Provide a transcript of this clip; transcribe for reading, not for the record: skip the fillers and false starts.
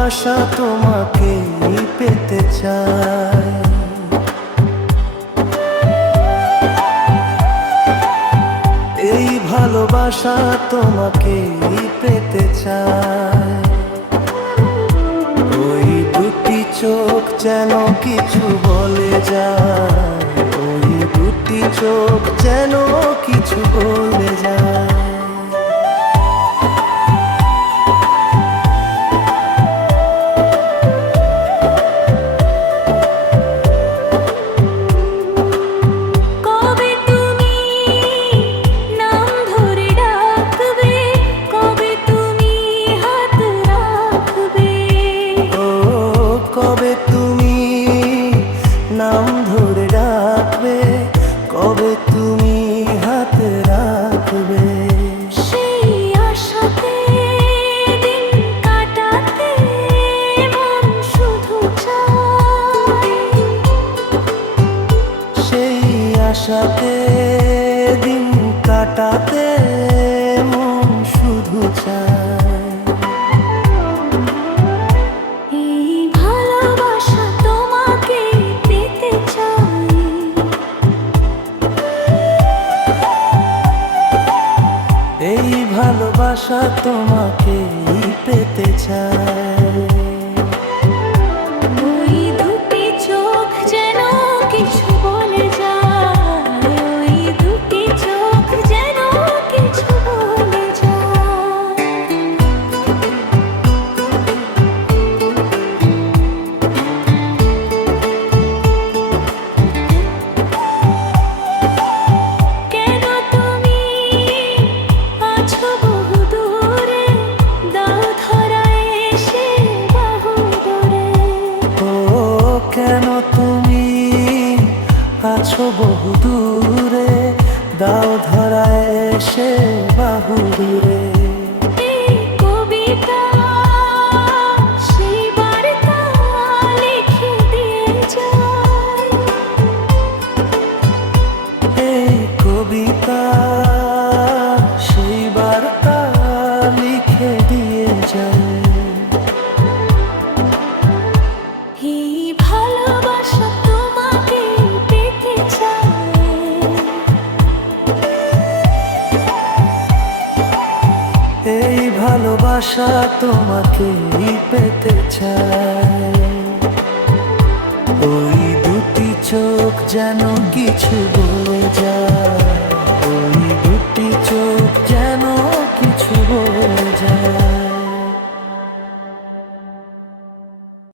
ভালোবাসা তোমাকে পেতে চাই। এই ভালোবাসা তোমাকে পেতে চাই। ওই দুটি চোখ যেন কিছু বলে যায়, ওই দুটি চোখ যেন কিছু বলে যায়। কবে তুমি নাম ধরে ডাকবে, কবে তুমি হাত রাখবে, সেই আশাতে দিন কাটাতে মন শুধু চায়। সেই আশাতে দিন কাটাতে মন শুধু চায়। এই ভালোবাসা তোমাকে পেতে চাই। ওই দুটি চোখ যেন কিছু বলে যায়, ওই দুটি চোখ যেন কিছু বলে যায়। কেন তুমি আছো বহু দূরে, দাও ধরা এসে বাহু ধরে। ও কেন তুমি আছো বহু দূরে, দাও ধরা এসে বাহু দূরে। এই কবিতা সেই বার্তা লিখে দিয়ে যায়। এই কবিতা সেই বার্তা লিখে দিয়ে যায়। এই ভালোবাসা তোমাকে পেতে চাই। এই ভালোবাসা তোমাকে পেতে চাই। ওই দুটি চোখ যেন কিছু বলে যায়, ওই দুটি চোখ যেন কিছু বলে যায়।